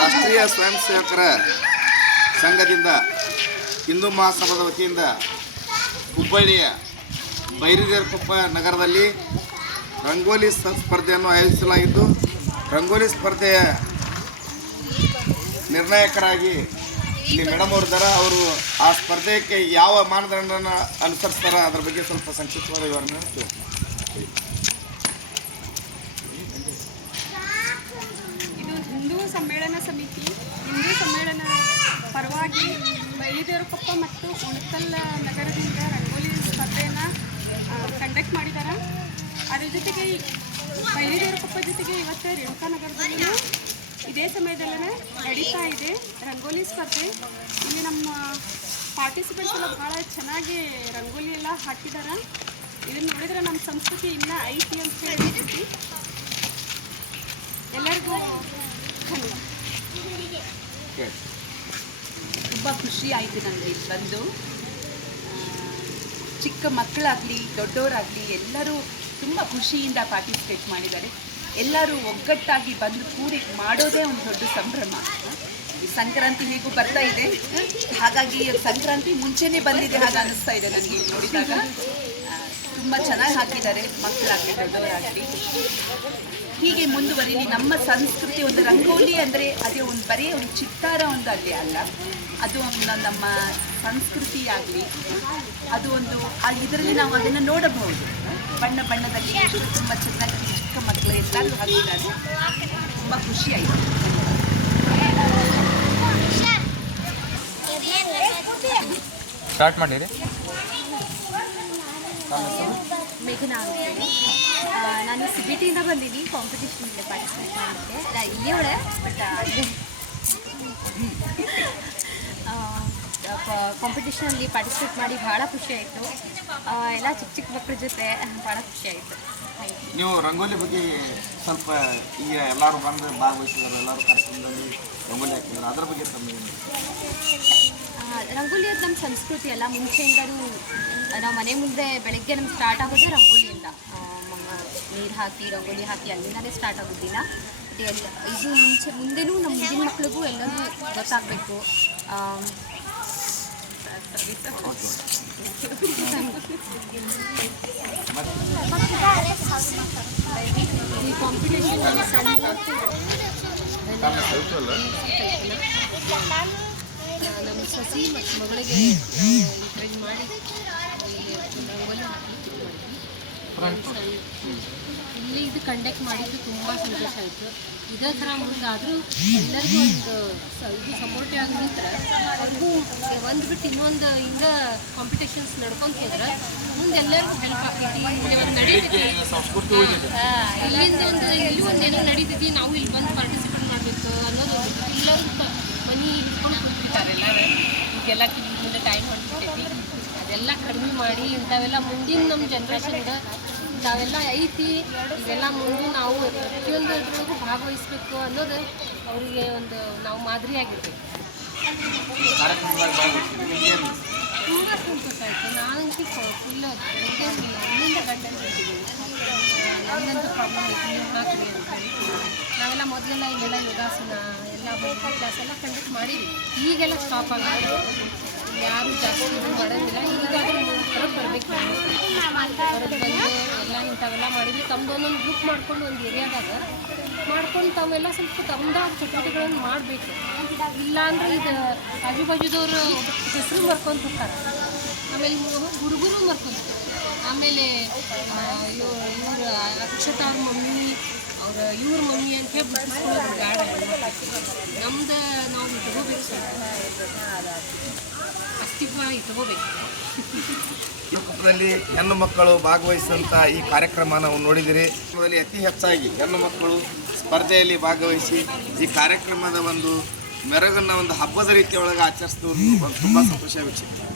ರಾಷ್ಟ್ರೀಯ ಸ್ವಯಂ ಸೇವಕರ ಸಂಘದಿಂದ ಹಿಂದೂ ಮಹಾಸಭಾದ ವತಿಯಿಂದ ಹುಬ್ಬಳ್ಳಿಯ ಬೈರಿದೇವರಕೊಪ್ಪ ನಗರದಲ್ಲಿ ರಂಗೋಲಿ ಸ್ಪರ್ಧೆಯನ್ನು ಆಯೋಜಿಸಲಾಗಿದ್ದು, ರಂಗೋಲಿ ಸ್ಪರ್ಧೆಯ ನಿರ್ಣಾಯಕರಾಗಿ ಇಲ್ಲಿ ಮೇಡಮ್ ಅವರಿದ್ದಾರೆ. ಅವರು ಆ ಸ್ಪರ್ಧೆಗೆ ಯಾವ ಮಾನದಂಡನ ಅನುಸರಿಸ್ತಾರೆ ಅದರ ಬಗ್ಗೆ ಸ್ವಲ್ಪ ಸಂಕ್ಷಿಪ್ತವಾದ ವಿವರಣೆ. ಇದು ಹಿಂದೂ ಸಮ್ಮೇಳನ ಸಮಿತಿ ಹಿಂದೂ ಸಮ್ಮೇಳನ ಪರವಾಗಿ ಬೈಲಿದೇವರಕೊಪ್ಪ ಮತ್ತು ಉಣಕಲ್ ನಗರದಿಂದ ರಂಗೋಲಿ ಸ್ಪರ್ಧೆಯನ್ನು ಕಂಡಕ್ಟ್ ಮಾಡಿದ್ದಾರೆ. ಅದ್ರ ಜೊತೆಗೆ ಬೈಲಿದೇವರಕೊಪ್ಪ ಜೊತೆಗೆ ಇವತ್ತು ರೇಣುಕಾ ನಗರದಲ್ಲೂ ಇದೇ ಸಮಯದಲ್ಲೇ ನಡೀತಾ ಇದೆ ರಂಗೋಲಿ ಸ್ಪರ್ಧೆ. ಇಲ್ಲಿ ನಮ್ಮ ಪಾರ್ಟಿಸಿಪೆಂಟ್ಸ್ ಎಲ್ಲ ಭಾಳ ಚೆನ್ನಾಗಿ ರಂಗೋಲಿ ಎಲ್ಲ ಹಾಕಿದ್ದಾರೆ. ಇದನ್ನು ನೋಡಿದರೆ ನಮ್ಮ ಸಂಸ್ಕೃತಿ ಇನ್ನೂ ಐತಿ ಅಂತ ಹೇಳಿ ಎಲ್ಲರಿಗೂ ಧನ್ಯವಾದ. ತುಂಬ ಖುಷಿ ಆಯಿತು ನನಗೆ ಇಲ್ಲಿ ಬಂದು. ಚಿಕ್ಕ ಮಕ್ಕಳಾಗಲಿ ದೊಡ್ಡವರಾಗಲಿ ಎಲ್ಲರೂ ತುಂಬ ಖುಷಿಯಿಂದ ಪಾರ್ಟಿಸಿಪೇಟ್ ಮಾಡಿದ್ದಾರೆ. ಎಲ್ಲರೂ ಒಗ್ಗಟ್ಟಾಗಿ ಬಂದು ಕೂಡಿ ಮಾಡೋದೇ ಒಂದು ದೊಡ್ಡ ಸಂಭ್ರಮ. ಈ ಸಂಕ್ರಾಂತಿ ಹೇಗೂ ಬರ್ತಾ ಇದೆ, ಹಾಗಾಗಿ ಸಂಕ್ರಾಂತಿ ಮುಂಚೆನೇ ಬಂದಿದೆ ಹಾಗೆ ಅನ್ನಿಸ್ತಾ ಇದೆ ನನಗೆ ಇಲ್ಲಿ ನೋಡಿದಾಗ. ತುಂಬ ಚೆನ್ನಾಗಿ ಹಾಕಿದ್ದಾರೆ ಮಕ್ಕಳಾಗಲಿ ದೊಡ್ಡವರಾಗಲಿ. ಹೀಗೆ ಮುಂದುವರಿಲಿ. ನಮ್ಮ ಸಂಸ್ಕೃತಿ ಒಂದು ರಂಗೋಲಿ ಅಂದರೆ ಅದೇ ಒಂದು ಬರೀ ಒಂದು ಚಿತ್ತಾರ ಒಂದು ಅಲ್ಲೇ ಅಲ್ಲ, ಅದು ಒಂದು ನಮ್ಮ ಸಂಸ್ಕೃತಿಯಾಗಲಿ, ಅದು ಒಂದು ಇದರಲ್ಲಿ ನಾವು ಅದನ್ನು ನೋಡಬಹುದು. ಬಣ್ಣ ಬಣ್ಣದಲ್ಲಿ ತುಂಬ ಚೆನ್ನಾಗಿ ಚಿಕ್ಕ ಮಕ್ಕಳು ಎಲ್ಲರೂ ಹಾಕಿದ್ದಾರೆ. ತುಂಬ ಖುಷಿಯಾಯಿತು. ಸ್ಟಾರ್ಟ್ ಮಾಡಿರಿ. ಮೇಘನಾ ಅಂತೇಳಿ ನಾನು CBTಯಿಂದ ಬಂದೀನಿ. ಕಾಂಪಿಟೇಷನ್ಗೆ ಪಾರ್ಟಿಸಿಪೇಟ್ ಮಾಡೋಕ್ಕೆ ಇಲ್ಲೇ ಒಳ್ಳೆ ಬಟ್ ಕಾಂಪಿಟೇಷನಲ್ಲಿ ಪಾರ್ಟಿಸಿಪೇಟ್ ಮಾಡಿ ಭಾಳ ಖುಷಿ ಆಯಿತು. ಎಲ್ಲ ಚಿಕ್ಕ ಚಿಕ್ಕ ಮಕ್ಕಳ ಜೊತೆ ಭಾಳ ಖುಷಿ ಆಯಿತು. ನೀವು ರಂಗೋಲಿ ಬಗ್ಗೆ ಸ್ವಲ್ಪ ಈಗ ಎಲ್ಲರೂ ಬಂದು ಭಾಗವಹಿಸಿದ್ದಾರೆ, ಎಲ್ಲರೂ ಕಾರ್ಯಕ್ರಮದಲ್ಲಿ ರಂಗೋಲಿ ಹಾಕಿದ್ದಾರೆ, ಅದರ ಬಗ್ಗೆ ರಂಗೋಲಿ ಅದು ನಮ್ಮ ಸಂಸ್ಕೃತಿ ಅಲ್ಲ. ಮುಂಚೆಯಿಂದಲೂ ನಾವು ಮನೆ ಮುಂದೆ ಬೆಳಗ್ಗೆ ನಮ್ಗೆ ಸ್ಟಾರ್ಟ್ ಆಗೋದೇ ರಂಗೋಲಿಯಿಂದ. ನೀರು ಹಾಕಿ ರಂಗೋಲಿ ಹಾಕಿ ಅಲ್ಲಿಂದಲೇ ಸ್ಟಾರ್ಟ್ ಆಗೋದು ದಿನ. ಇದು ಮುಂದೆನೂ ನಮ್ಮ ಮುಂದಿನ ಮಕ್ಳಿಗೂ ಎಲ್ಲನೂ ಗೊತ್ತಾಗಬೇಕು. ಈ ಕಾಂಪಿಟೇಷನ್ ನಮ್ಮ ಸಸಿ ಮತ್ತು ಮಗಳಿಗೆ ಎಂಕರೇಜ್ ಮಾಡಿ ರಂಗೋಲಿ ಇಲ್ಲಿ ಇದು ಕಂಡಕ್ಟ್ ಮಾಡಿದ್ದು ತುಂಬ ಸಂತೋಷ ಆಯಿತು. ಇದೇ ಥರ ಮುಂದಾದರೂ ಎಲ್ಲರಿಗೂ ಒಂದು ಇದು ಸಪೋರ್ಟಿವ್ ಆಗಿ ನಿಂತರೆ ಅವ್ರಿಗೂ ಒಂದು ಬಿಟ್ಟು ಇನ್ನೊಂದು ಹಿಂಗೆ ಕಾಂಪಿಟೇಷನ್ಸ್ ನಡ್ಕೊಂತ ಹೋದ್ರೆ ಮುಂದೆ ಎಲ್ಲರಿಗೂ ಹೆಲ್ಪ್ ಆಗ್ತೈತಿ. ಒಂದು ನಡೀತೈತಿ ಇಲ್ಲಿಂದ ಇಲ್ಲಿ ಒಂದೇನೋ ನಡೀತೈತಿ, ನಾವು ಇಲ್ಲಿ ಬಂದು ಪಾರ್ಟಿಸಿಪೇಟ್ ಮಾಡಬೇಕು ಅನ್ನೋದು ಎಲ್ಲರೂ ಮನೆ ಇಟ್ಕೊಂಡು ಕೂತಿರ್ತಾರೆ. ಎಲ್ಲರೂ ಈಗೆಲ್ಲ ಮುಂದೆ ಟೈಮ್ ಹೊಂಟ್ಬಿಟ್ಟೈತಿ. ಅದೆಲ್ಲ ಕಡಿಮೆ ಮಾಡಿ ಇಂಥವೆಲ್ಲ ಮುಂದಿನ ನಮ್ಮ ಜನ್ರೇಷನ್ಗೆ ಇಂಥವೆಲ್ಲ ಐತಿ, ಇವೆಲ್ಲ ಮುಂದೆ ನಾವು ಪ್ರತಿಯೊಂದು ಇದ್ರೊಳಗೂ ಭಾಗವಹಿಸ್ಬೇಕು ಅನ್ನೋದು ಅವರಿಗೆ ಒಂದು ನಾವು ಮಾದರಿಯಾಗಿರ್ಬೇಕು. ತುಂಬ ಸಂತೋಷ ಆಯಿತು. ನಾನಂತೂ ಫುಲ್ ಬೆಳಗ್ಗೆ ನನ್ನಿಂದ ಗಂಟೆ ಬಿಟ್ಟಿದ್ದೀನಿ. ನನ್ನಂತೂ ಪ್ರಾಬ್ಲಮ್ ಐತಿ, ನೀವು ಹಾಕ್ರಿ ಅಂತ ನಾವೆಲ್ಲ ಮೊದಲೆಲ್ಲ ಇಲ್ಲೆಲ್ಲ ಯೋಗಾಸನ ಎಲ್ಲ ಕ್ಲಾಸ್ ಎಲ್ಲ ಕಂಡಕ್ಟ್ ಮಾಡಿದ್ವಿ. ಈಗೆಲ್ಲ ಸ್ಟಾಪ್ ಆಗಿದೆ, ಯಾರೂ ಜಾಸ್ತಿ ಇದು ಮಾಡೋಂಗಿಲ್ಲ. ಈಗಾದರೂ ಹೊರಗೆ ಬರಬೇಕು, ಹೊರಗೆ ಬಂದು ಎಲ್ಲ ಇಂಥವೆಲ್ಲ ಮಾಡಿದ್ವಿ. ತಮ್ಮದು ಒಂದೊಂದು ಗ್ರೂಪ್ ಮಾಡ್ಕೊಂಡು ಒಂದು ಏರಿಯಾದಾಗ ಮಾಡ್ಕೊಂಡು ತಾವೆಲ್ಲ ಸ್ವಲ್ಪ ತಮ್ಮದಾದ ಚಟುವಟಿಕೆಗಳನ್ನು ಮಾಡಬೇಕು. ಇಲ್ಲಾಂದರೆ ಇದು ಆಜು ಬಾಜುದವರು ಹೆಸರು ಮರ್ಕೊಂಡು ಹೋಗ್ತಾರೆ, ಆಮೇಲೆ ಹುಡುಗರು ಮರ್ಕೊಂತಾರೆ. ಆಮೇಲೆ ಇವರು ಅಕ್ಷತಾ ಅವ್ರ ಮಮ್ಮಿ ಇವ್ರ ಮಮ್ಮಿ ಅಂತ ಹೇಳಿ ಬಿಟ್ಟಿಸ್ಕೊಳ್ಳೋದು ಬೇಡ. ನಮ್ದು ನಾವು ಇಟ್ಕೋಬೇಕು, ಅಸ್ತಿತ್ವ ಇಟ್ಕೋಬೇಕು. ದಲ್ಲಿ ಹೆಣ್ಣು ಮಕ್ಕಳು ಭಾಗವಹಿಸಿದಂಥ ಈ ಕಾರ್ಯಕ್ರಮ ನಾವು ನೋಡಿದಿರಿ. ಅತಿ ಹೆಚ್ಚಾಗಿ ಹೆಣ್ಣು ಮಕ್ಕಳು ಸ್ಪರ್ಧೆಯಲ್ಲಿ ಭಾಗವಹಿಸಿ ಈ ಕಾರ್ಯಕ್ರಮದ ಒಂದು ಮೆರಗನ್ನು ಒಂದು ಹಬ್ಬದ ರೀತಿಯೊಳಗೆ ಆಚರಿಸಿದ್ರು ತುಂಬ ಸಂತೋಷ ವೀಕ್ಷಿಸಿದೆ.